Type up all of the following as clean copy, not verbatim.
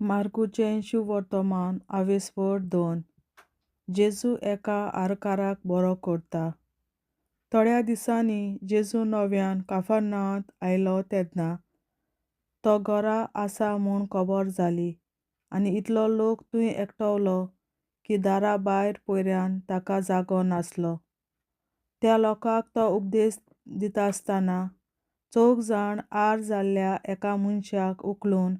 मार्कूचें शुभवर्तमान आवेसवड 2. जेजू एका आरकाराक बरो करता. थोड्या दिसांनी जेजू नव्यान काफरनावांत आयलो तेन्ना तो घरा आसा म्हूण खबर जाली आनी इतलो लोक थंय एकठांवलो की दारा भायर पयऱ्यान ताका जागो नासलो. त्या लोकांक तो उपदेश दितासतना 4 जाण आर जाल्ल्या एका मनशाक उखलून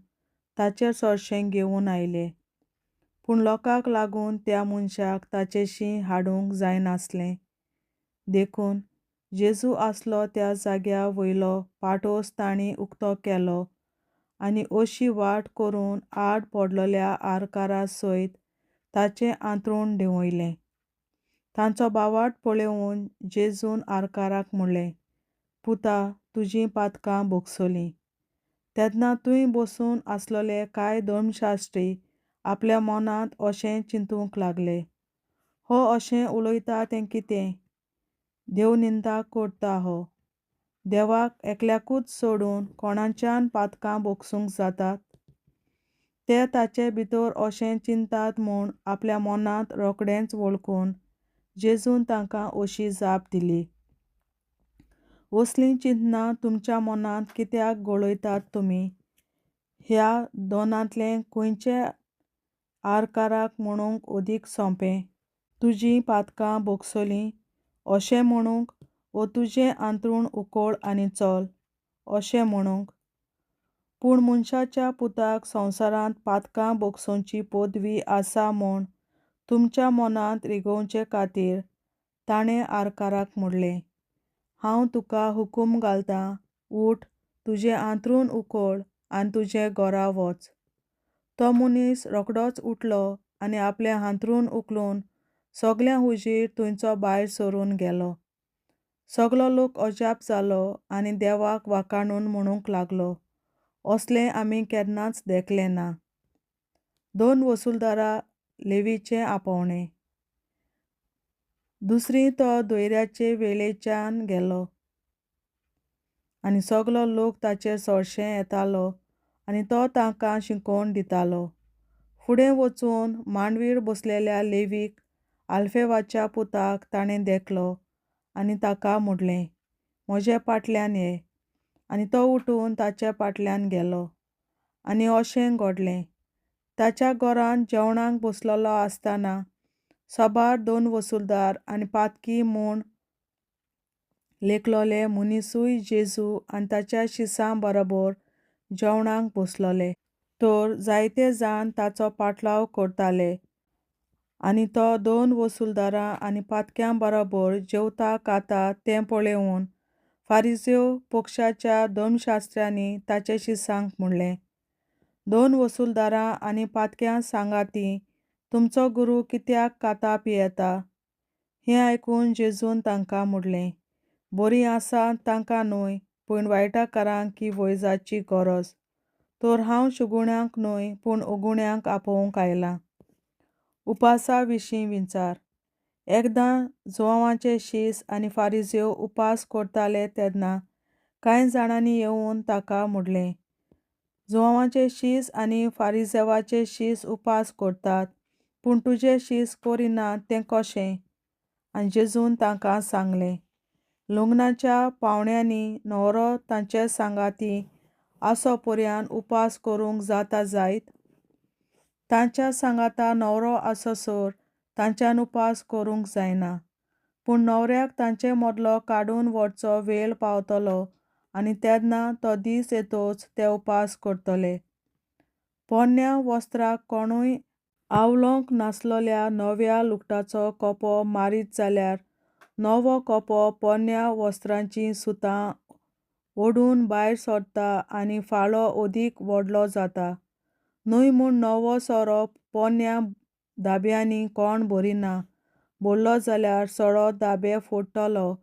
ताचेर चडशें घेवन आयले. पूण लोकांक लागून त्या मनशाक ताचेशी हाडूंक जायनासलें. देखून जेजू आसलो त्या जाग्या वयलो पाटोस तांणी उक्तो केलो आनी अशी वाट करून आड पडलेल्या आरकारा सयत ताचें आंथरूण देंवयलें. तांचो बावाट पळोवन जेजून आरकाराक म्हणलें, पुता, तुजीं पातकां भोगसलीं. तेन्ना थंय बसून आसलोले कांय धर्मशास्त्री आपल्या मनांत अशें चिंतूंक लागले, हो अशें उलयता तें कितें? देवनिंदा करता हो. देवाक एकल्याकूच सोडून कोणाच्यान पातकां भोगसूंक जातात? ते ताचे भितर अशें चिंतात म्हूण आपल्या मनांत रोखडेंच वळखून जेजून तांकां अशी जाप दिली, असलीं चिंतनां तुमच्या मनांत कित्याक घोळयतात तुमी? ह्या दोनांतलें खंयचें आरकाराक म्हणूंक अदीक सोंपें? तुजीं पातकां भोगसलीं अशें म्हणूंक वो तुजें आंथरूण उखल आनी चल अशें म्हणूंक? पूण मनशाच्या पुताक संवसारांत पातकां भोगसोवची पदवी आसा म्हूण तुमच्या मनांत रिगोवचे खातीर ताणें आरकाराक म्हणलें, हांव तुका हुकूम घालतां, उठ, तुजें आंथरूण उखल आनी तुजे घरा वच. तो मनीस रोखडोच उठलो आनी आपलें आंथरूण उखलून सगल्या हुजीर थंयचो भायर सरून गेलो. सगलो लोक अजाप जालो आनी देवाक वाखाणून म्हणूंक लागलो, असलें आमी केन्नाच देखलें ना. 2 वसूलदारां लेवीचें आपोवणें. दुसरी तो दर्याचे वेळेच्यान गेलो आनी सगलो लोक ताचेर चडशें येतालो आनी तो तांकां शिकोवन दितालो. फुडें वचून मांडवीर बसलेल्या लेवीक आल्फेवाच्या पुताक ताणें देखलो आनी ताका म्हणलें, म्हजे फाटल्यान ये. आनी तो उठून ताचे फाटल्यान गेलो. आनी अशें घडलें, ताच्या घरांत जेवणाक बसलोलो आसतना सोबार 2 वसूलदार आनी पातकी म्हूण लेखलोले मनीसूय जेजू आनी ताच्या शिसां बरोबर जेवणाक बसलोले. तर जायते जाण ताचो पाटलाव करताले आनी तो 2 वसूलदारां आनी पातक्यां बरोबर जेवता खाता तें पळोवन फारिसेव पक्षाच्या धर्मशास्त्रांनी ताचे शिसांक म्हणलें, 2 वसूलदारां आनी पातक्यां सांगाती तुमचो गुरू कित्याक खाता पियेता? हें आयकून जेजून तांकां म्हणलें, बरीं आसात तांकां न्हय, पूण वायटाकारांक ही वैजाची गरज. तर हांव शुगुण्यांक न्हय, पूण उगुण्यांक आपोवंक आयलां. उपासा विशीं विचार. एकदां जुवांवाचे शीस आनी फारिसेव उपास करताले तेन्ना कांय जाणांनी येवन ताका म्हणलें, जुवांवाचे शीस आनी फारिसेवाचे शीस उपास करतात, पूण तुजे शीस करिनात तें कशें? आनी जेजून तांकां सांगलें, लग्नाच्या पावण्यांनी न्हवरो तांचे सांगाती आसोपर्यंत उपास करूंक जाता जायत? तांच्या सांगाता न्हवरो आसोसर तांच्यान उपास करूंक जायना. पूण न्हवऱ्याक तांचे मदलो काडून व्हरचो वेळ पावतलो आनी तेन्ना तो दीस येतच ते उपास करतले. पोरण्या वस्त्राक कोणूय आवलोंक नासलोल्या नव्या लुगटाचो कोपो मारीत जाल्यार नवो कोपो पोरण्या वस्त्रांचीं सुतां ओडून भायर सरता आनी फाळो अदीक व्हडलो जाता. न्हय म्हूण नवो सोरो पोरण्या धाब्यांनी कोण भरिना. भरलो जाल्यार सोरो धाबे फोडटलो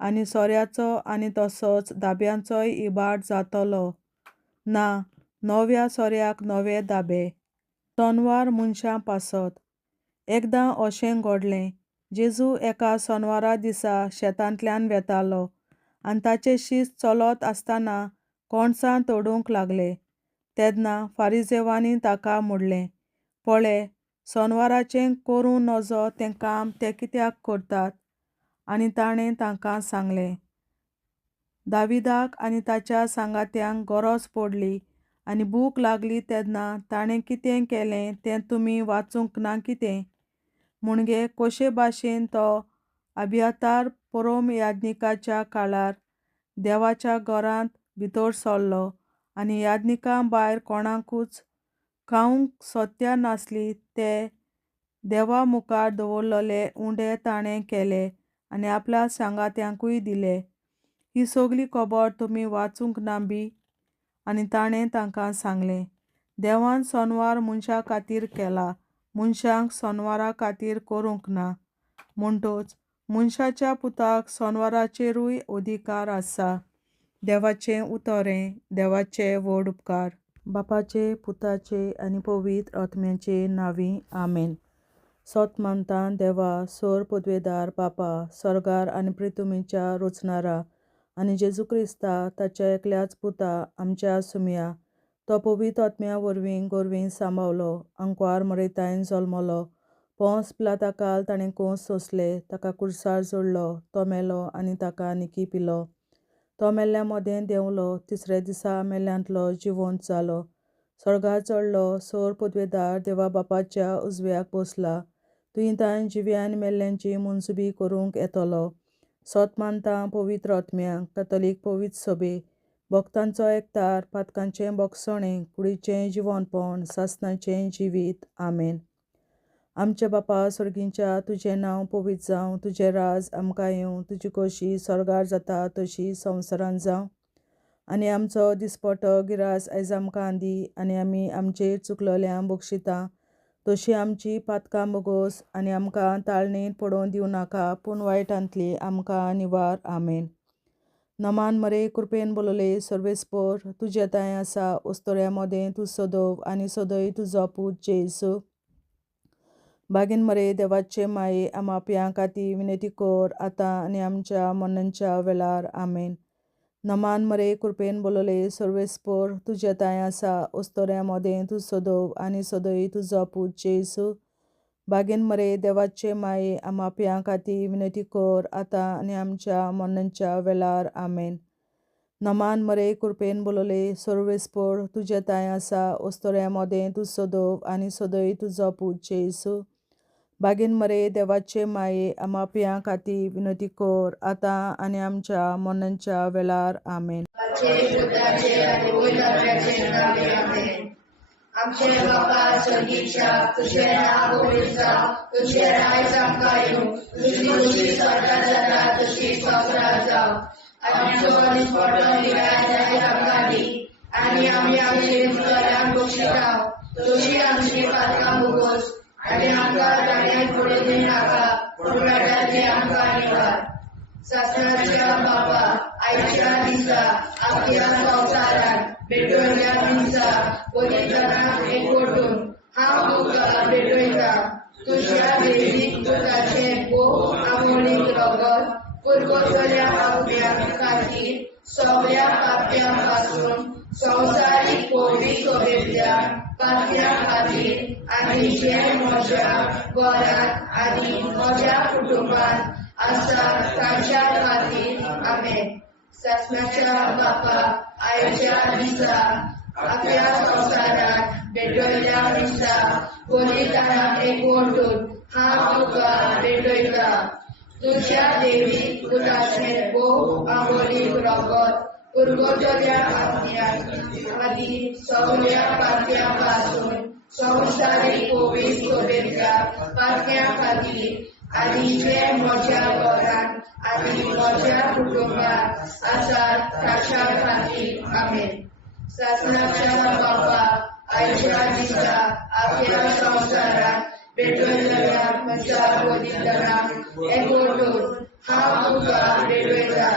आनी सोऱ्याचो आनी तसोच धाब्यांचोय इबाड जातलो. ना, नव्या सोऱ्याक नवे धाबे. सोनवार मनशां पासत. एकदां अशें घडलें, जेजू एका सोनवारा दिसा शेतांतल्यान वेतालो आनी ताचे शीस चलत आसतना कोणसां तोडूंक लागले. तेन्ना फारिजेवांनी ताका म्हणलें, पळय, सोनवाराचें करूं नजो तें काम ते कित्याक करतात? आनी ताणें तांकां सांगलें, दाविदाक आनी ताच्या सांगात्यांक गरज पडली आनी भूक लागली तेन्ना ताणें कितें केलें तें तुमी वाचूंक ना कितें? म्हणजे कशे भाशेन तो अबियातार परम याज्ञिकाच्या काळार देवाच्या घरांत भितर सरलो आनी याज्ञिकां भायर कोणाकूच खावंक सत्या नासली ते देवा मुखार दवरलेले उंडे ताणें केले आनी आपल्या सांगात्यांकूय दिले. ही सगळी खबर तुमी वाचूंक ना बी? आनी ताणें तांकां सांगलें, देवान सोनवार मनशा खातीर केला, मनशांक सोनवारा खातीर करूंक ना. म्हणटच मनशाच्या पुताक सोनवाराचेरूय अधिकार आसा. देवाचें उतरें. देवाचे व्हड उपकार. बापाचे, पुताचे आनी पवित्र आत्म्याचे नांवी. आमेन. सोत मानता देवा, सोर पदवेदार बापा, स्वर्गार आनी पृथ्वीच्या रचणारा, आनी जेजू क्रिस्ता ताच्या एकल्याच पुता आमच्या सुमया, तो पवित्र आत्म्या वरवीं गोरवीं सांबावलो, अंकवार मरयतायन जल्मलो, पोंस पिलाताकाल ताणें कोंस सोंसले, ताका कुर्सार जोडलो, तो मेलो आनी ताका निकी पिलो, तो मेल्ल्या मदें देंवलो, तिसऱ्या दिसा मेल्ल्यांतलो जिवंत जालो, स्वर्गार चडलो, सोर पदवेदार देवा बापाच्या उजव्याक बसला, तुयें जिवी आनी मेल्ल्यांची मनसुबी करूंक येतलो. सोत मानता पवित्र आत्म्यांक, कॅथॉलिक पवित्र सभे, भक्तांचो एकतार, पातकांचें भोगसणें, कुडीचें जिवंतपण, सासणाचें जिवीत. आमेन. आमचे बापा स्वर्गींच्या, तुजें नांव पवित्र जावं, तुजें राज आमकां येवं, तुजी खोशी स्वर्गार जाता तशी संवसारांत जावं. आनी आमचो दिसपटो गिरास आयज आमकां दी, आनी आमी आमचेर चुकलोल्यांक बक्षिता तशी आमची पातकां बोगोस, आनी आमकां ताळणेंत पडोवन दिवं नाका, पूण वायटांतली आमकां निवार. आमेन. नमान मरे, कृपेन बोलोले, सर्वेस्पोर, तुजे ताय आसा, उस्तोऱ्या मदें तूं सदोव आनी सदय तुजो पूत जेसू. बागेन मरे, देवाचे माये, आमाप्यां खातीर विनंती कर, आतां आनी आमच्या मरणाच्या वेळार. आमेन. नमान मरे, कृपेन बोलोले, सर्वेस्पोर, तुजे ताय आसा, उस्तोऱ्या मदें तूं सदोव आनी सदय तुजो पूत जेसू. बागेन मरे, देवाचे माये, आमाप्यां खातीर विनंती कर, आतां आनी आमच्या मरणाच्या वेळार. आमेन. नमान मरे, कृपेन बोलोले, सर्वेस्पोर, तुजे ताय आसा, उस्तोऱ्या मदें तूं सदोव आनी सदय तुजो पूत जेसू. बागेन मरे, देवाचे माये, आमाप्यां खातीर विनंती कर, आतां आनी आमच्या मरणाच्या वेळार. आमेन. आमचे बापा स्वर्गीच्या, तुझें नांव पवित्र जावं, तुझें राज आमकां येवं, तुजी खुशी स्वर्गार जाता तशी संवसारांत जावं. आनी आमचो दिसपटो गिरास आयज आमकां दी, आनी आमी आमचेर चुकलोल्यांक बक्षिता तशी आमची पातकां बोगोस, आनी आमकां ताळ्यांत पडोवन दिवं नाका, पूण वायटांतली आमकां निवार. सासणाच्या बापा, आयच्या दिसा आख्या संवसारांत भेटवयल्या दिसा पवित्रांक एकवटून हांव तुका भेटयता. तुज्या देवीक पुताचें भोव आमोणीक रगत पुरगोसल्या आत्म्या खातीर सगळ्या पाप्यां पासून संवसारीक पवित्र सभेंतल्या पाप्यां खातीर आनी जे म्हज्या घरांत आनी म्हज्या कुटुंबांत आसा तांच्या खातीर. आमेन. सासणाच्या बापा, आयच्या दिसा आपल्या संवसारांत भेटवयल्या दिसा पवित्रांक एकवटून हांव तुका भेटयता. तुज्या देवीक पुताचें भोव आमोणीक रगत पुरगोटल्या आत्म्या खातीर सगळ्या पाप्यां पासून संवसारीक पवित्र सभेंतल्या पाप्यां खातीर आनी जे म्हज्या घरांत आनी म्हज्या कुटुंबांत आसात तांच्या खातीर. आमेन. सासणाच्या बापा, आयच्या दिसा आपल्या संवसारांत भेटवयल्या म्हज्या पवित्रांक एकवटून हांव तुका भेटयता.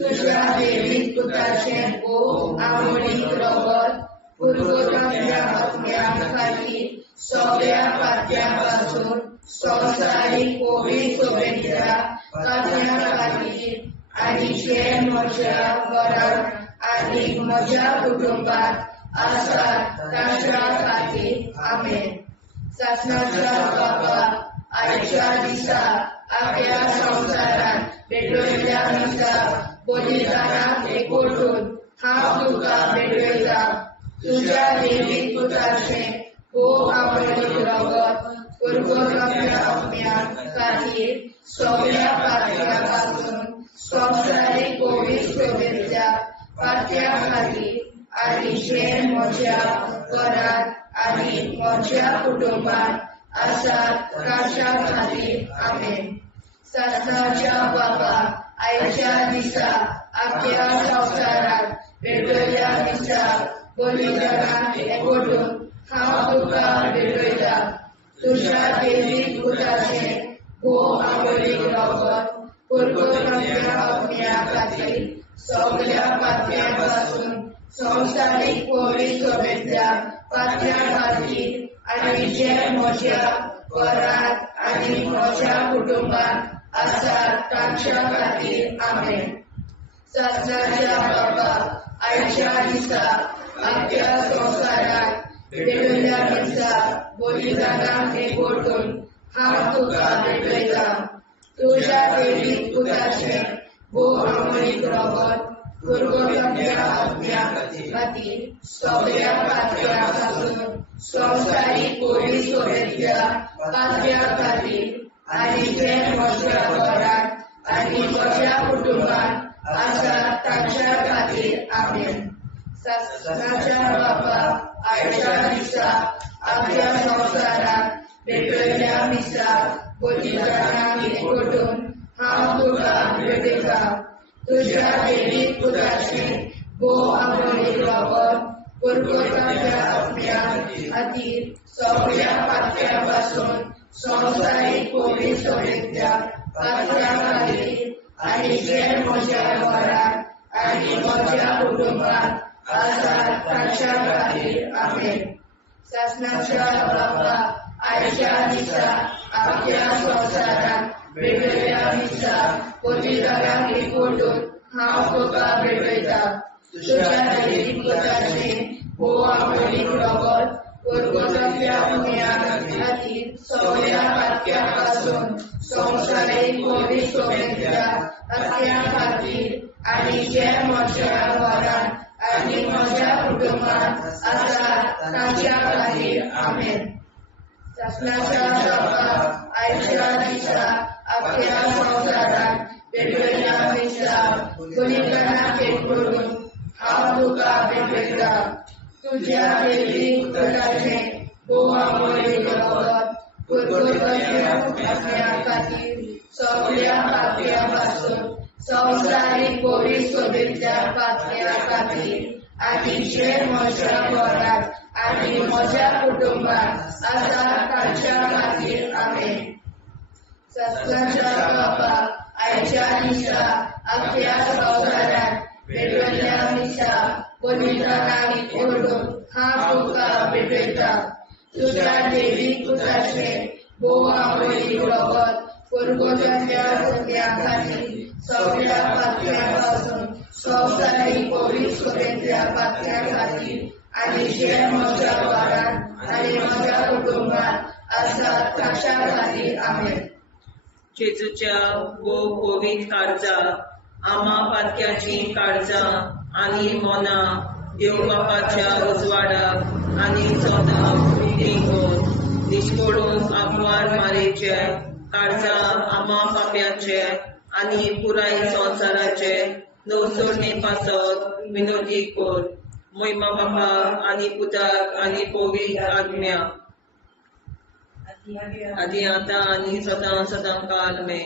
तुज्या देवीक पुताचें भोव आमोणीक रगत पुरगोटल्या आत्म्या खातीर सगळ्या पाप्यां पासून संवसारीक पवित्र सभेंतल्या पाप्यां खातीर आनी जे म्हज्या घरांत आनी म्हज्या कुटुंबांत आसात तांच्या खातीर आमेन. सासणाच्या बाबा आयच्या दिसा आख्या संवसारात भेटवयल्या दिसा बलिदानाक एकवटून हांव तुका भेटवयता. तुज्या देवीक पुताचें भोव आवडीक रगत पुरगोरम्या खातीर सगळ्या पातळ्या पासून संवसारीक कोवीड शोभेच्या पातळ्या खातीर आनी जे म्हज्या घरांत आनी म्हज्या कुटुंबात आसात तांच्या खातीर आमेन. सासणाच्या बाबा आयच्या दिसा आख्या संवसारात भेटवयल्या दिसा बलिदानाक एकवटून हांव तुका भेटवयता. तुज्या देवीक पुताचें भोव आवडीक रगत पुरगोरम्या खातीर सगळ्या पातळ्या पासून संवसारीक कोवीड शोभेच्या पातळ्या खातीर आनी जे म्हज्या घरांत आनी म्हज्या कुटुंबात आसात तांच्या खातीर आमेन. सासणाच्या बाबा आयच्या दिसा आख्या संवसारात भेटवयल्या दिसा बलिदानाक एकवटून हांव तुका भेटवयता. तुज्या देवीक पुताचें भोव आवडीक रगत पुरगोरम्या खातीर सगळ्या पातळ्या पासून संवसारीक कोवीड शोभेच्या पातळ्या खातीर आनी जे म्हज्या घरांत आनी म्हज्या कुटुंबात आसात तांच्या खातीर आमेन. सासणाच्या बाबा आयच्या दिसा आख्या संवसारात भेटवयल्या दिसा बलिदानाक एकवटून हांव तुका भेटयता. तुज्या देवीक पुताचें भोव आवडीक रगत पुरगोरम्या खातीर सगळ्या पातळ्या पासून संवसारीक कोवीड शोभेच्या पातळ्या खातीर आनी जे म्हज्या घरांत आनी म्हज्या कुटुंबात आसात तांच्या खातीर आमेन. सासणाच्या बाबा आयच्या दिसा आख्या संवसारात भेटवयल्या दिसा बलिदानाक एकवटून हांव तुका भेटयता. तुज्या देवीक पुताचें भोव आवडीक रगत पुरगोरम्या खातीर सगळ्या पातळ्या पासून संवसारीक कोवीड शोभेच्या पातळ्या खातीर आनी जे म्हज्या घरांत आनी म्हज्या कुटुंबात आसात तांच्या खातीर आमेन. सासणाच्या बाबा आयच्या दिसा आख्या संवसारात भेटवयल्या दिसा बलिदानाक एकवटून हांव तुका भेटयता. तुज्या देवीक पुताचें भोव आवडीक रगत पुरगोरम्या खातीर सगळ्या पातळ्या पासून संवसारीक कोवीड शोभेच्या पातळ्या खातीर आनी जे म्हज्या घरांत आनी म्हज्या कुटुंबात आसात तांच्या खातीर आमेन. सासणाच्या बाबा आयच्या दिसा आख्या संवसारात भेटवयल्या दिसा बलिदानाक एकवटून हांव तुका भेटयता. तुज्या देवीक पुताचें भोव आवडीक रगत पुरगोरम्या खातीर सगळ्या पातळ्या पासून संवसारीक कोवीड शोभेच्या पातळ्या खातीर आनी जे म्हज्या घरांत आनी म्हज्या कुटुंबात आसात तांच्या खातीर आमेन. जेजूच्या भोव कोवीड काळजा आम्हा पातक्याची काळजां आनी मोना देव बापाच्या उजवाडाक आनी सदांच उक्तींक निश्कोडून आग्वार मारेचे काळजा आम्हा पाप्याचे आनी पुराय संवसाराचे नवसोडणे पासत विनोदी कोर. महिमा बापा आनी पुताक आनी पवित्र आत्म्या आदी आतां आनी सदां सदां काल मे.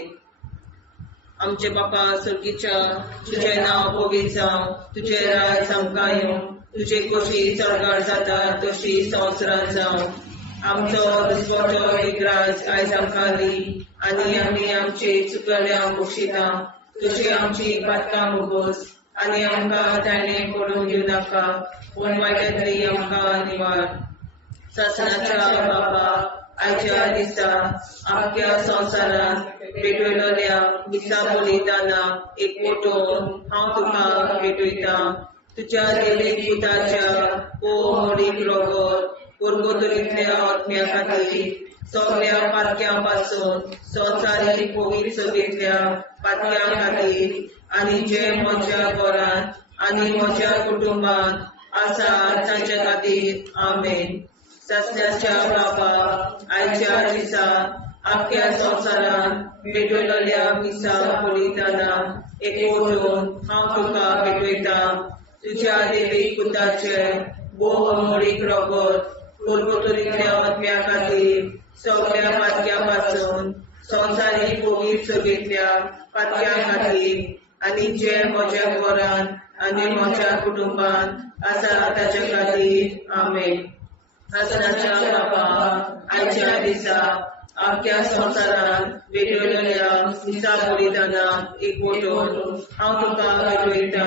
आमचे बापा सुर्गीच्या तुझे नांव पवित्र जावं, तुझे राज आमकां येवं, तुझे कशी चडगाड जाता तशी संवसारांत जावं. आमचो रुजवटो एक राज आयज आमकां दी आनी आमी आमचे चुकल्यांक बक्षिता. तुजी आमची पातकां मुगोस आनी आमकां ताणें पडूंक दिवं नाका, पूण वायटांतली आमकां निवार. सासणाच्या बाबा आयच्या दिसा आख्या संवसारांत भेटवयल्या दिसा बलिदानाक एकवटून हांव तुका भेटयता. तुझ्या देवीक पुताच्या मोडीक रोगोत पुरगोतरीतल्या आत्म्या खातीर सगळ्या पातक्यां संवसारीक पवित्र सभेंतल्या पातक्यां खातीर आनी जे म्हज्या घरांत आनी म्हज्या कुटुंबांत आसा तांच्या खातीर आमेन. सस्याच्या बाबा आयच्या दिसा आख्या संवसारान भेटयलेल्या मिसा बलिदानां एकवटून हांव तुका भेटयता. तुझ्या देवीक पुताचे मोडीक रगत पुरगोतरीतल्या आत्म्या खातीर सगळ्या पातक्यां संवसारीक पवित्र सभेंतल्या पातक्यां खातीर आनी जे म्हज्या घरांत आनी म्हज्या कुटुंबांत आसा ताच्या खातीर आमेन. सस्याच्या बाबा आयच्या दिसा आख्या संवसारान भेटयलेल्या मिसा बलिदानां एकवटून हांव तुका भेटयता.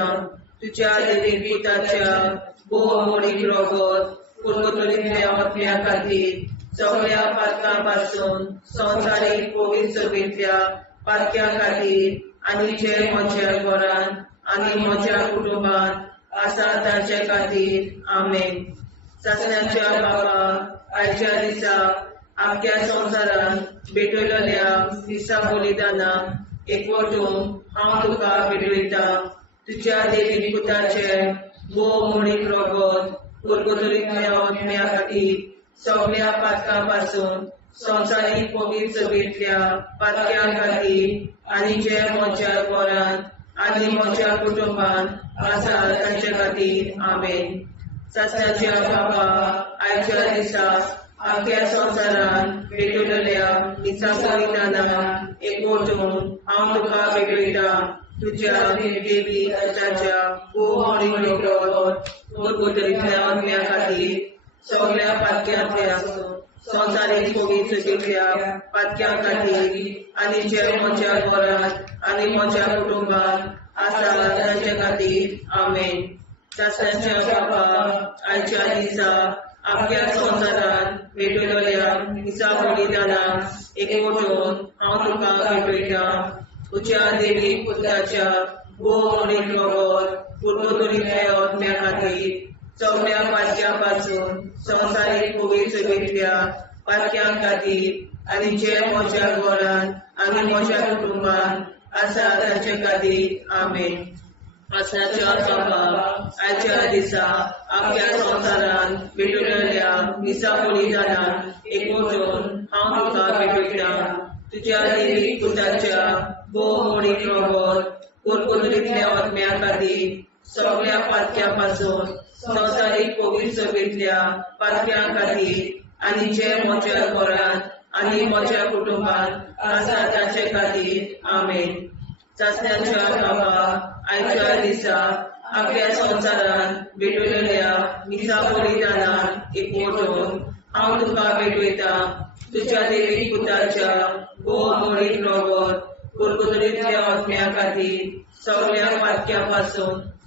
तुझ्या देवीक पुताच्या मोडीक रगत पुरगोतरीतल्या आत्म्या खातीर सगळ्या पातकां संवसारीक पवित्र सभेंतल्या पातक्यां खातीर आनी जे म्हज्या घरांत आनी म्हज्या कुटुंबांत आसा ताचे खातीर आमेन. सस्याच्या बाबा आयच्या दिसा आख्या संवसारान भेटयलेल्या मिसा बलिदानां एकवटून हांव तुका भेटयता. तुझ्या देवीक पुताचे मोडीक रगत पुरगोतरीतल्या आत्म्या खातीर सगळ्या पातकां संवसारीक पवित्र सभेंतल्या पातक्यां खातीर आनी जे म्हज्या घरांत आनी म्हज्या कुटुंबांत आसा तांचे खातीर आमेन. सस्याच्या बाबा आयच्या दिसा आख्या संवसारान भेटयलेल्या मिसा बलिदानां एकवटून हांव तुका भेटयता. तुझ्या देवीक पुताच्या मोडीक रगत पुरगोतरीतल्या आत्म्या खातीर सगळ्या पातक्यांतल्या संवसारीक पवित्र सभेंतल्या पातक्यां खातीर आनी जे म्हज्या घरांत आनी म्हज्या कुटुंबांत आसा तांचे खातीर आमेन. सस्याच्या बाबा आयच्या दिसा आख्या संवसारान भेटयलेल्या मिसा बलिदानां एकवटून हांव तुका भेटयता. तुझ्या देवीक पुताच्या मोडीक रगत पुरगोतरीतल्या आत्म्या खातीर सगळ्या पातक्यां संवसारीक पवित्र सभेंतल्या पातक्यां खातीर आनी जे म्हज्या घरांत आनी म्हज्या कुटुंबांत आसा तांचे खातीर आमेन. सस्याच्या बाबा आयच्या दिसा आख्या संवसारान भेटयलेल्या मिसा बलिदानां एकवटून हांव तुका भेटयता. तुझ्या देवीक पुताच्या मोडीक रगत पुरगोतरीतल्या आत्म्या खातीर सगळ्या पातक्यां संवसारीक पवित्र सभेंतल्या पातक्यां खातीर आनी जे म्हज्या घरांत आनी म्हज्या कुटुंबांत आसा तांचे खातीर आमेन. सस्याच्या बाबा आयच्या दिसा आख्या संवसारान भेटयलेल्या मिसा बलिदानां एकवटून हांव तुका भेटयता. तुझ्या देवीक पुताच्या मोडीक रगत पुरगोतरीतल्या आत्म्या खातीर सगळ्या पातक्यां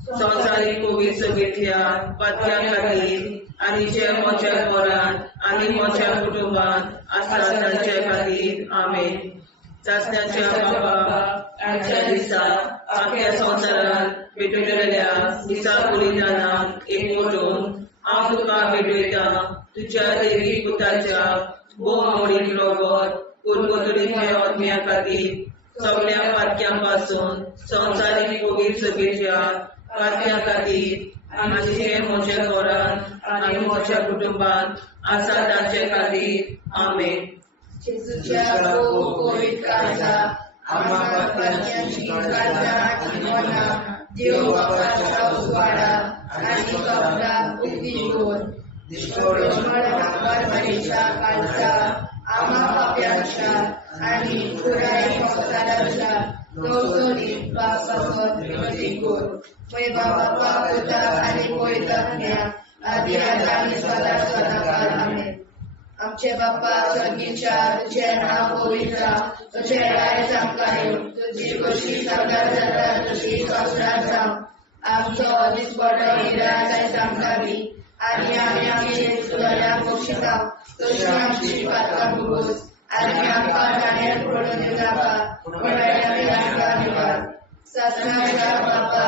संवसारीक पवित्र सभेंतल्या पातक्यां खातीर आनी जे म्हज्या घरांत आनी म्हज्या कुटुंबांत आसा तांचे खातीर आमेन. सस्याच्या बाबा आयच्या दिसा आख्या संवसारान भेटयलेल्या मिसा बलिदानां एकवटून हांव तुका भेटयता. तुझ्या देवीक पुताच्या मोडीक रगत पुरगोतरीतल्या आत्म्या खातीर सगळ्या पातक्यां संवसारीक पवित्र सभेंतल्या पातक्यां खातीर आनी जे म्हज्या घरांत आनी म्हज्या कुटुंबांत आसा तांचे खातीर आमेन. जेजूच्या पवित्र काळजा आम्हा पातक्यांची काळजा आनी मनां देव बापाच्या उजवाडा आनी कबरां उक्ती दोर. परमेच्या काळजा आम्हा पाप्यांच्या आनी पुराय संवसाराच्या नवसोनीत पापासत विनती कोर. पळय बाबा पुता आनी पवित्रात्म्या आदी आनी सदा सदाकाळ आमेन. आमचे बाप्पा स्वर्गीच्या तुझे नाव पवित्र तुझे राय आमकां येवं. तुजी कशी सगळ्यात जाता तशी संवसारांत जावं. आमचो दिसपडो हिराय आमकां दी आनी आमी आमचे सुदाऱ्यांक बक्षिता. तशी आमची पातकां भोगोस आनी आमकां नाण्यार पडून नाका पण आमकां निवार. सस्नाच्या बाप्पा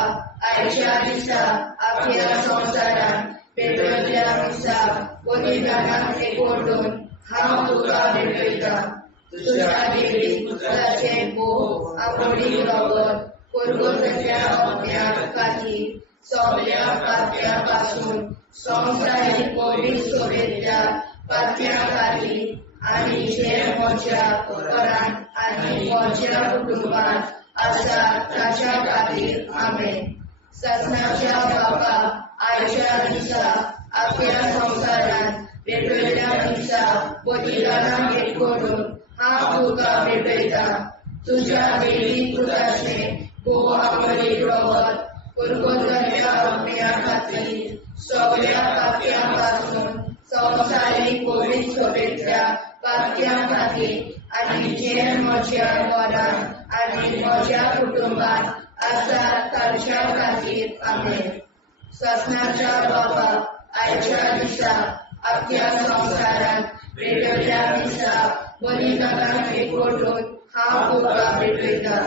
आयच्या दिसा अख्ख्या संवसारान पेटयल्ल्या दिसा बलिदानाक एकवटून हांव तुका भेटयता. तुज्या देवी पुत्राचे भोव आपोळी रगत परगतल्या अग्न्यार खातीर सगळ्या पात्या पासून संवसारीक पवित्र सभेच्या पात्या खातीर आनी जे म्हज्या घरांत आनी म्हज्या कुटुंबांत आसा ताच्या खातीर आमेन. ससनाच्या बाबा आयच्या दिसा अख्ख्या संवसारान पेटयल्ल्या दिसा बलिदानाक एकवटून हांव तुका भेटयता. तुज्या देवी पुत्राचे भोव आपोळी रगत परगतल्या अग्न्या खातीर सगळ्या पात्या पासून संवसारीक पवित्र सभेच्या पात्या खातीर आनी जे म्हज्या घरांत आनी म्हज्या कुटुंबांत आसा ताच्या खातीर आमेन. ससनाच्या बाबा आयच्या दिसा अख्ख्या संवसारान पेटयल्ल्या दिसा बलिदानाक एकवटून हांव तुका भेटयता.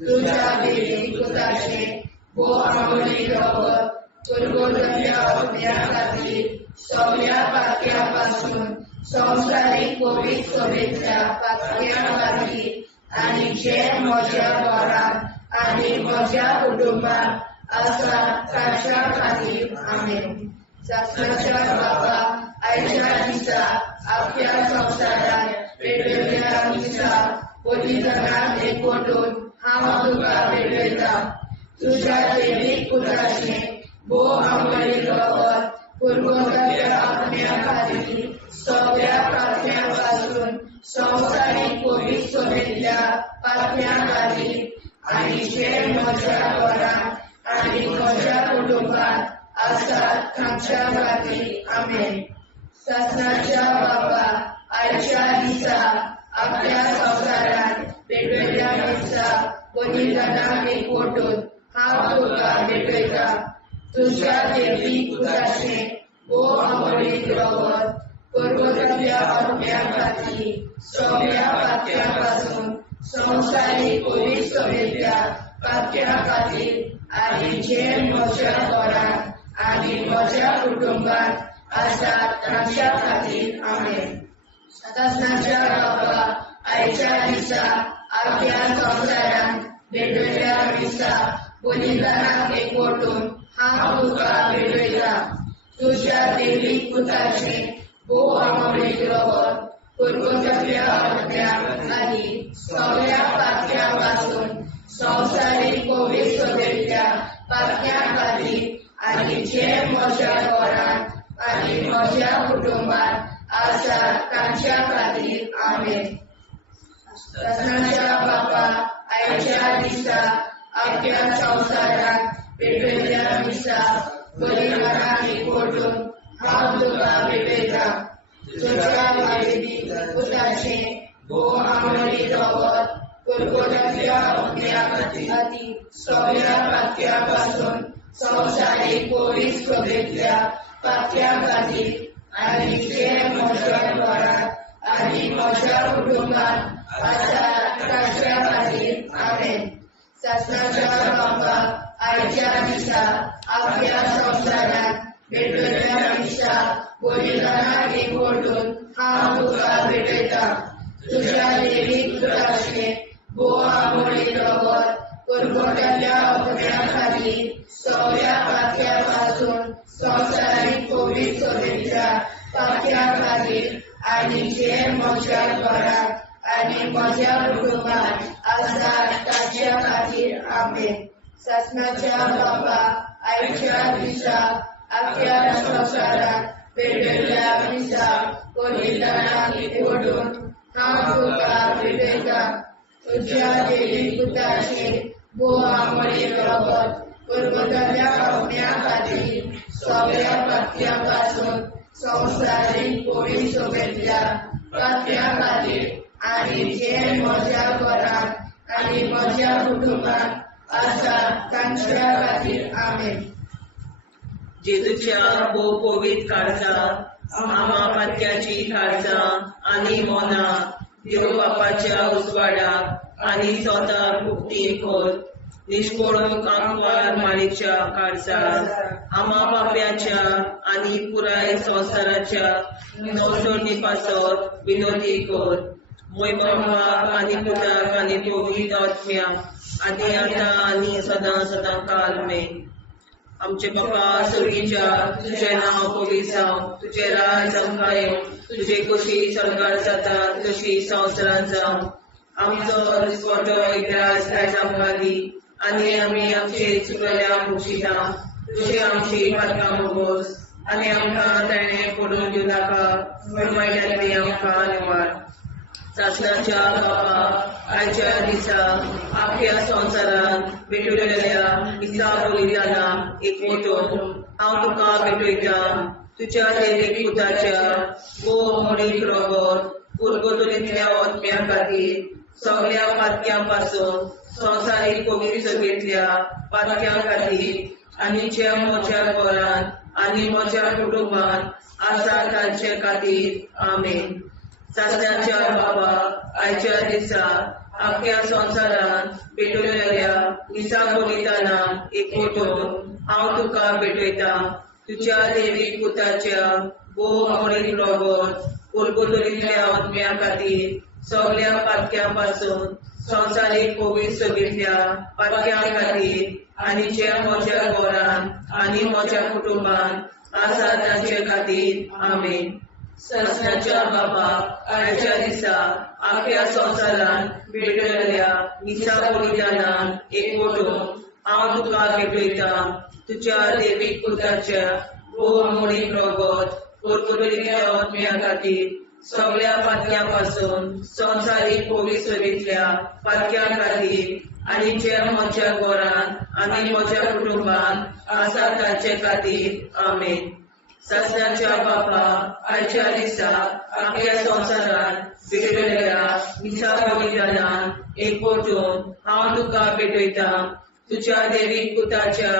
तुज्या देवी पुत्राचे भोव आपोळी रगत परगतल्या अग्न्या खातीर सगळ्या पात्या पासून संवसारीक पवित्र सभेच्या पात्या खातीर आनी जे म्हज्या घरांत आनी म्हज्या कुटुंबांत आसा ताच्या खातीर आमेन. ससनाच्या बाबा आयच्या दिसा अख्ख्या संवसारान पेटयल्ल्या दिसा बलिदानाक एकवटून हांव तुका भेटयता. तुज्या देवी पुत्राचे भोव आपोळी रगत परगतल्या अग्न्या खातीर सगळ्या पात्या पासून संवसारीक पवित्र सभेच्या पात्या खातीर आनी जे म्हज्या घरांत आनी म्हज्या कुटुंबांत आसा ताच्या खातीर आमेन. ससनाच्या बाबा आयच्या दिसा अख्ख्या संवसारान पेटयल्ल्या दिसा बलिदानाक एकवटून हांव तुका भेटयता. तुज्या देवी पुत्राचे भोव आपोळी रगत परगतल्या अग्न्या खातीर सगळ्या पात्या पासून संवसारीक पवित्र सभेच्या पात्या खातीर आनी जे म्हज्या घरांत आनी म्हज्या कुटुंबांत आसा ताच्या खातीर आमेन. ससनाच्या बाबा आयच्या दिसा अख्ख्या संवसारान पेटयल्ल्या दिसा बलिदानाक एकवटून हांव तुका भेटयता. तुज्या देवी पुत्राचे भोव आपोळी रगत परगतल्या अग्न्या खातीर सगळ्या पात्या पासून संवसारीक पवित्र सभेच्या पात्या खातीर आनी जे म्हज्या घरांत आनी म्हज्या कुटुंबांत आसा ताच्या खातीर आमेन. ससनाच्या बाबा आयच्या दिसा अख्ख्या संवसारान पेटयल्ल्या दिसा बलिदानाक एकवटून हांव तुका भेटयता. तुज्या देवी पुत्राचे भोव आपोळी रगत परगतल्या अग्न्या खातीर सगळ्या पात्या पासून संवसारीक पवित्र सभेच्या पात्या खातीर आनी जे म्हज्या घरांत आनी म्हज्या कुटुंबांत आसा ताच्या खातीर आमेन. ससनाच्या बाबा आयच्या दिसा अख्ख्या संवसारान पेटयल्ल्या दिसा बलिदानाक एकवटून हांव तुका भेटयता. तुज्या देवी पुत्राचे भोव आपोळी रगत परगतल्या अग्न्या खातीर सगळ्या पात्या पासून संवसारीक पवित्र सभेच्या पात्या खातीर आनी जे म्हज्या घरांत आनी म्हज्या कुटुंबांत आसा ताच्या खातीर आमेन. ससनाच्या बाबा आयच्या दिसा अख्ख्या संवसारान पेटयल्ल्या दिसा बलिदानाक एकवटून हांव तुका भेटयता. तुज्या देवी पुत्राचे भोव आपोळी रगत परगतल्या अग्न्या खातीर सगळ्या पात्या पासून संवसारीक पवित्र सभेच्या पात्या खातीर आनी जे म्हज्या घरांत आनी म्हज्या कुटुंबांत आसा तांच्या खातीर आमेन. जेजूच्या भोव पवित्र काळजांत आम्हा पात्याची काळजां आनी मोना देव बापाच्या उजवाडाक आनी स्वता मुक्ती खोल निष्कोळूक आंकवार माळेच्या काळजात आम्हा पाप्याच्या आणि पुराय संसाराच्या नवसोनी पासत विनोदी कर वैभवाक आणि पुताक आणि पवित्र आत्म्याक आदी आता आणि सदां सदां काल मे आमचे बापा सर्गीच्या तुझे नाव पवित्र जावं तुझे राज आमकां येवं तुझे कशी सरकार जाता तशी संवसारांत जावं आमचो दिसपटो एकदांच आयज आमकां दी आनी आमी आमचे चुकल्या मुक्षिता तुझे आमची पातकां मोगोस आनी आमकां ताणें पडून दिवं नाका वायटांतली आमकां निवाड सासणाच्या बापा आयच्या दिसा आख्या संवसारांत भेटलेल्या दिसा बलिदाना एक फोटोन हांव तुका भेटयता तुज्या दैवीक पुताच्या मोडीक रगत उरगतुलींतल्या आत्म्या खातीर सगळ्या पातक्यां पासून संवसारीक पवित्र सभेंतल्या पातक्यां खातीर आनी जे म्हज्या घरांत आनी म्हज्या कुटुंबांत आसा तांचे खातीर आमेन सासण्याच्या बाबा आयच्या दिसा आख्या संवसारांत भेटलेल्या दिसा बलिदाना एक फोटोन हांव तुका भेटयता तुज्या दैवीक पुताच्या मोडीक रगत उरगतुलींतल्या आत्म्या खातीर सगळ्या पातक्यां पासून संवसारीक पवित्र सभेंतल्या पातक्यां खातीर आनी जे म्हज्या घरांत आनी म्हज्या कुटुंबांत आसा तांचे खातीर आमेन सासण्याच्या बाबा आयच्या दिसा आख्या संवसारांत भेटलेल्या दिसा बलिदाना एक फोटोन हांव तुका भेटयता तुज्या दैवीक पुताच्या मोडीक रगत उरगतुलींतल्या आत्म्या खातीर सगळ्या पातक्यां पासून संवसारीक पवित्र सभेंतल्या पातक्यां खातीर आनी जे म्हज्या घरांत आनी म्हज्या कुटुंबांत आसा तांचे खातीर आमेन सासण्याच्या बापा आयच्या दिसा आख्या संवसारांत भेटलेल्या दिसा बलिदाना एक फोटोन हांव तुका भेटयता तुज्या दैवीक पुताच्या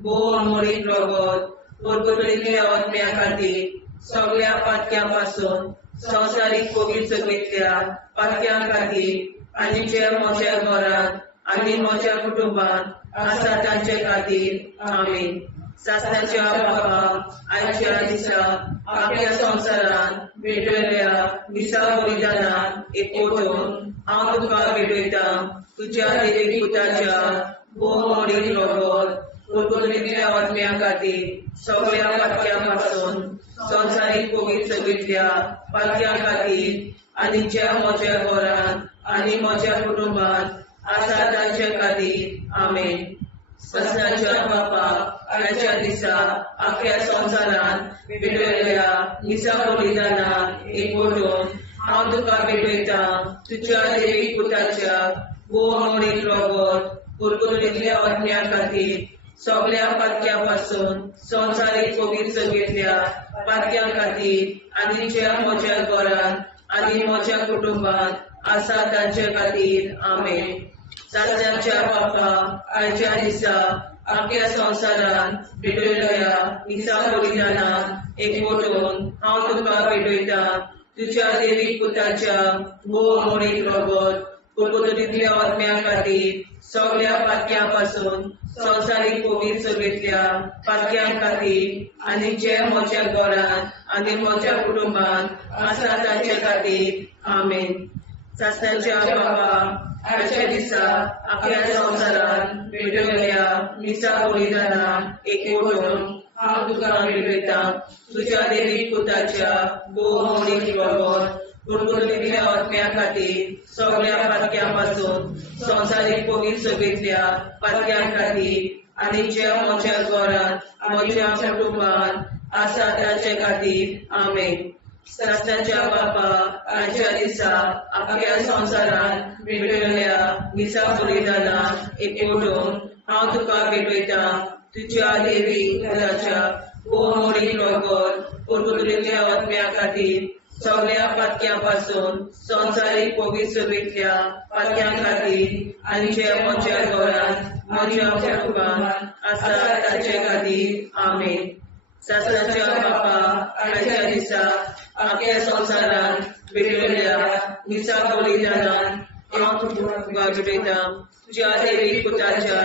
मोडीक रगत उरगतुलींतल्या आत्म्या खातीर सगळ्या पातक्यां पासून संवसारीक पवित्र सभेंतल्या पातक्यां खातीर आनी जे म्हज्या घरांत आनी म्हज्या कुटुंबांत आसा तांचे खातीर आमेन सासण्याच्या बाबा आयच्या दिसा आख्या संवसारांत भेटलेल्या दिसा बलिदाना एक फोटोन हांव तुका भेटयता तुज्या दैवीक पुताच्या मोडीक रगत उरगतुलींतल्या आत्म्या खातीर सगळ्या पातक्यां पासून संवसारीक पवित्र सभेंतल्या पातक्यां खातीर आनी जे म्हज्या घरांत आनी म्हज्या कुटुंबांत आसा तांचे खातीर आमेन सासण्याच्या बापा आयच्या दिसा आख्या संवसारांत भेटलेल्या दिसा बलिदाना एक फोटोन हांव तुका भेटयता तुज्या दैवीक पुताच्या मोडीक रगत उरगतुलींतल्या आत्म्या खातीर सगळ्या पातक्यां पासून संवसारीक पवित्र सभेंतल्या पातक्यां खातीर आनी जे म्हज्या घरांत आनी म्हज्या कुटुंबांत आसा तांचे खातीर आमेन सासण्याच्या बापा आयच्या दिसा आख्या संवसारांत भेटलेल्या दिसा बलिदाना एक फोटोन हांव तुका भेटयता तुज्या दैवीक पुताच्या मोडीक रगत उरगतुलींतल्या आत्म्या खातीर सगळ्या पातक्यां पासून संवसारीक पवित्र सभेंतल्या पातक्यां खातीर आनी जे म्हज्या घरांत आनी म्हज्या कुटुंबांत आसा तांचे खातीर आमेन सासण्याच्या बाबा आयच्या दिसा आख्या संवसारांत भेटलेल्या दिसा बलिदाना एक फोटोन हांव तुका भेटयता तुज्या दैवीक पुताच्या मोडीक रगत उरगतुलींतल्या आत्म्या खातीर सगळ्या पातक्यां पासून संवसारीक पवित्र सभेंतल्या पातक्यां खातीर आनी जे म्हज्या घरांत म्हज्या कुटुंबांत आसा तांचे खातीर आमेन सासण्याच्या बापा आयच्या दिसा आख्या संवसारांत भेटलेल्या दिसा बलिदाना एक फोटोन हांव तुका भेटयता तुज्या दैवीक पुताच्या मोडीक रगत उरगतुलींतल्या आत्म्या खातीर सगळ्या पातक्यां पासून संवसारीक पवित्र सभेंतल्या पातक्यां खातीर आनी जे म्हज्या घरांत म्हज्या कुटुंबांत आसा तांचे खातीर आमेन सासण्याच्या बापा आयच्या दिसा आख्या संवसारांत भेटलेल्या दिसा बलिदानान हांव तुका भेटयता तुज्या दैवीक पुताच्या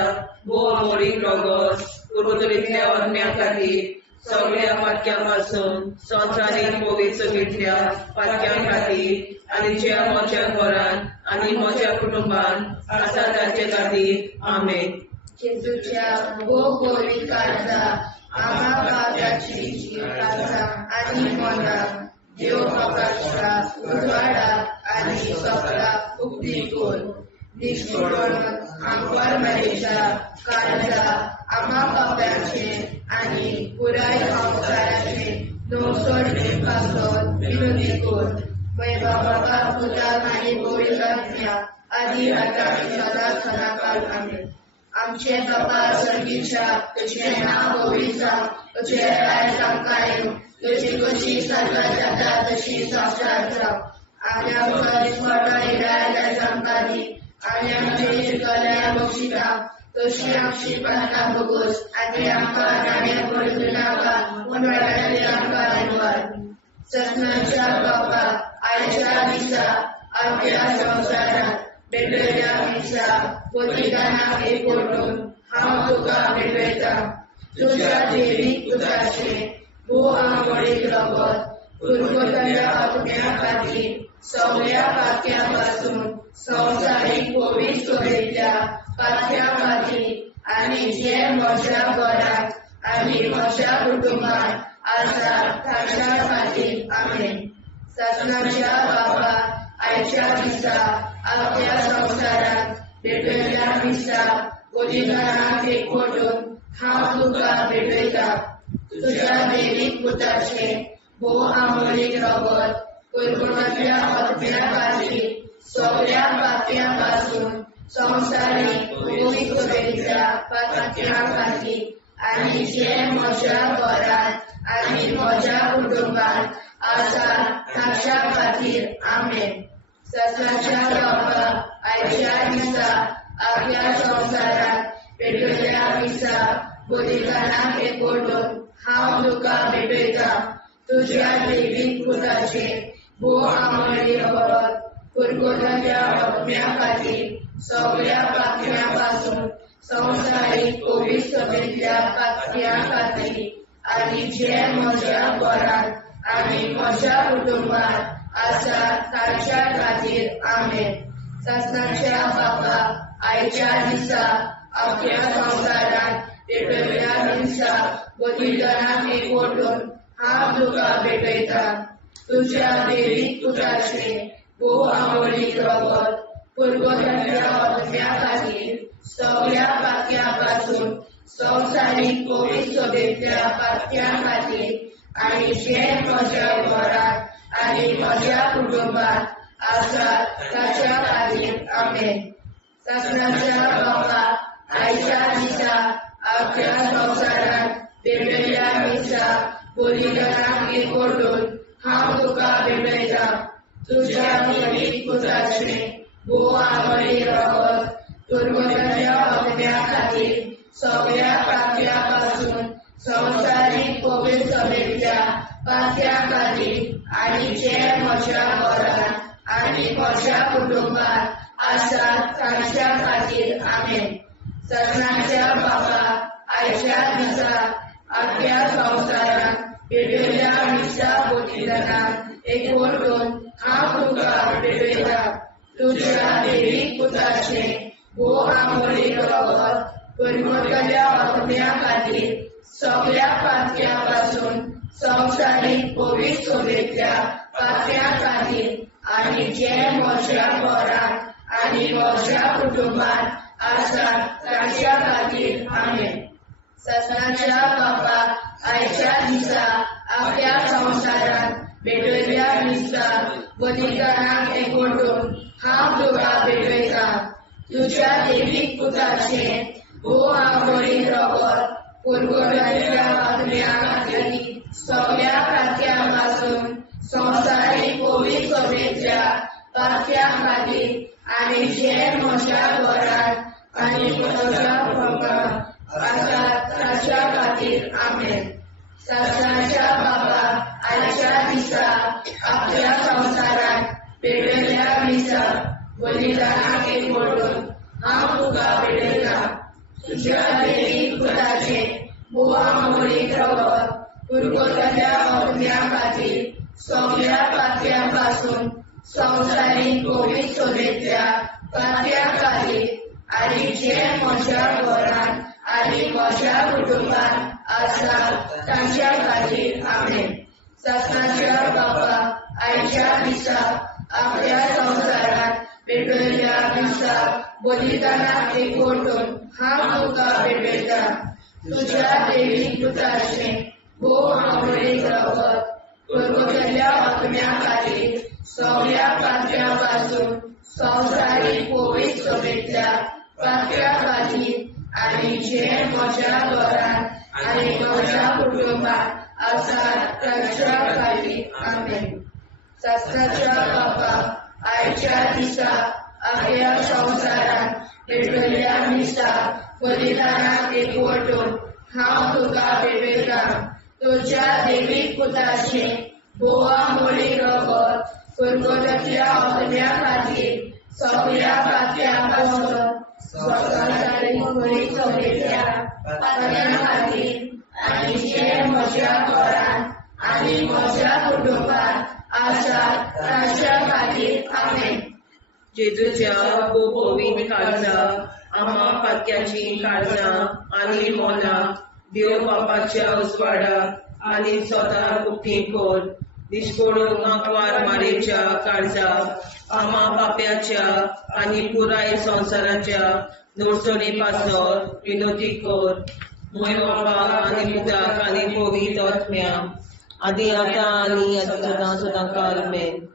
पातक्यां खातीर आनी जे म्हज्या घरान आनी म्हज्या कुटुंबान आसा ताचे खातीर आमेन. जेजूच्या गोविंद काळजा आम्हा पाप्याची काळजा आनी मनाक देव बापाच्या उजवाडा आनी सपला उक्ती कर. निष्ठुरण आंकवार मेरेच्या काळजा आम्हा पाप्याचे आनी पुराय संवसाराचे नवसोडणे पासत विनोदी कर. बाबा पुताक आनी गोविंदात्म्या आदी आता सदा सदाकाळ आमेन. आमचे बाबा सर्गीच्या तुझे नाव गोविंद तुझे राय सांगताय तुझी कशी साजरा जाता तशी संस्कार जाव. आम्ही आमच्या स्मरण इरायला सांगतानी आनी आमचे शिकल्या बक्षिता तशी आमची प्रार्थना बघूस आनी आमकां नाणे पडूं नाका पूण वाटायले आमकां आयवार. ससनाच्या बाबा आयच्या दिसा आमच्या संवसारात भेटलेल्या दिसा बलिदानाक एकवटून हांव तुका भेटयता. तुझ्या देवीक पुताचे भोव आंबोळीक रगत कुरकुरल्या आत्म्या खातीर सगळ्या पातक्यां पासून संवसारीक कोवीड सोबेतल्या पातक्यां खातीर आनी जे म्हज्या घरांत आनी म्हज्या कुटुंबात आसा ताच्या खातीर आमेन. ससनाच्या बाबा आयच्या दिसा आपल्या संवसारात भेटलेल्या दिसा बलिदानाक एकवटून हांव तुका भेटयता. तुझ्या देवीक पुताचे भोव आंबोळीक रगत कुरकुरल्या आत्म्या खातीर सगळ्या पातक्यां पासून संवसारीक कोवीड सोबेतल्या पातक्यां खातीर आनी जे म्हज्या घरांत आनी म्हज्या कुटुंबात आसा ताच्या खातीर आमेन. ससनाच्या बाबा आयच्या दिसा आपल्या संवसारात भेटलेल्या दिसा बलिदानाक एकवटून हांव तुका भेटयता. तुझ्या देवीक पुताचे भोव आंबोळीक रगत कुरकुरल्या आत्म्या खातीर सगळ्या पातक्यां पासून संवसारीक कोवीड सोबेतल्या पातक्यां खातीर आनी जे म्हज्या घरांत आनी म्हज्या कुटुंबात आसा ताच्या खातीर आमेन. ससनाच्या बाबा आयच्या दिसा आपल्या संवसारात भेटलेल्या दिसा बलिदानाक एकवटून हांव तुका भेटयता. तुझ्या देवीक पुताचे भोव आंबोळीक रगत कुरकुरल्या आत्म्या खातीर सगळ्या पातक्यां पासून संवसारीक कोवीड सोबेतल्या पातक्यां खातीर आनी जे म्हज्या घरांत आनी म्हज्या कुटुंबात आसा ताच्या खातीर आमेन. ससनाच्या बाबा आयच्या दिसा आपल्या संवसारात भेटलेल्या दिसा बलिदानाक एकवटून हांव तुका भेटयता. तुझ्या देवीक पुताचे भोव आंबोळीक रगत कुरकुरल्या आत्म्या खातीर सगळ्या पातक्यां पासून संवसारीक कोवीड सोबेतल्या पातक्यां खातीर आनी जे म्हज्या घरांत आनी म्हज्या कुटुंबात आसा ताच्या खातीर आमेन. ससनाच्या बाबा आयच्या दिसा आपल्या संवसारात भेटलेल्या दिसा बलिदानाक एकवटून हांव तुका भेटयता. तुझ्या देवीक पुताचे भोव आंबोळीक रगत कुरकुरल्या आत्म्या खातीर सगळ्या पातक्यां पासून संवसारीक कोवीड सोबेतल्या पातक्यां खातीर आनी जे म्हज्या घरांत आनी म्हज्या कुटुंबात आसा ताच्या खातीर आमेन. ससनाच्या बाबा आयच्या दिसा आपल्या संवसारात भेटलेल्या दिसा बलिदानाक एकवटून हांव तुका भेटयता. तुझ्या देवीक पुताचे भोव आंबोळीक रगत कुरकुरल्या आत्म्या खातीर सगळ्या पातक्यां पासून संवसारीक कोवीड सोबेतल्या पातक्यां खातीर आनी जे म्हज्या घरांत आनी म्हज्या कुटुंबात आसा ताच्या खातीर आमेन. ससनाच्या बाबा आयच्या दिसा आपल्या संवसारात भेटलेल्या दिसा बलिदानाक एकवटून हांव तुका भेटयता. तुझ्या देवीक पुताचे भोव आंबोळीक रगत कुरकुरल्या आत्म्या खातीर सगळ्या पातळ्यांपासून संवसारीक कोविड सोबेतल्या पातळ्या खातीर आनी जे म्हज्या घरांत आनी म्हज्या कुटुंबात आसा तांच्या खातीर आमेन. शासनाच्या बापा आयच्या दिसा आपल्या संवसारात पेटयल्ल्या दिसा बलिदानाक एकवटून हांव तुका पेटयता. तुज्या देवीक पुताचें भोव आमोणीक रगत करगोतल्या आत्म्या खातीर सगळ्या पातळ्यांपासून संवसारीक कोविड सोबेतल्या पातळ्या खातीर आनी जे म्हज्या घरांत आनी म्हज्या कुटुंबात आसा तांच्या खातीर आमेन. शासनाच्या बापा आयच्या दिसा आपल्या संवसारात पेटयल्ल्या दिसा बलिदानाक एकवटून हांव तुका पेटयता. तुज्या देवीक पुताचें भोव आमोणीक रगत करगोतल्या आत्म्या खातीर सगळ्या पातळ्यांपासून संवसारीक कोविड सोबेतल्या पातळ्या खातीर आनी जे म्हज्या घरांत आनी म्हज्या कुटुंबात आसा तांच्या खातीर आमेन. जेजूच्या पवित्र काळजा आम्हा पातक्याची काळजा आनी मोला देव बापाच्या उजवाडाक आनी स्वता उक्ती कोर. दिसपडून आंकवार मारेच्या काळजा आम्हा पाप्याच्या आनी पुराय संवसाराच्या नोडचणी पासर विनोदी कोर. मोय बापा आनी पुताक आनी पवित्र आत्म्या आदी आतां आनी सदां सदां काल आमेन.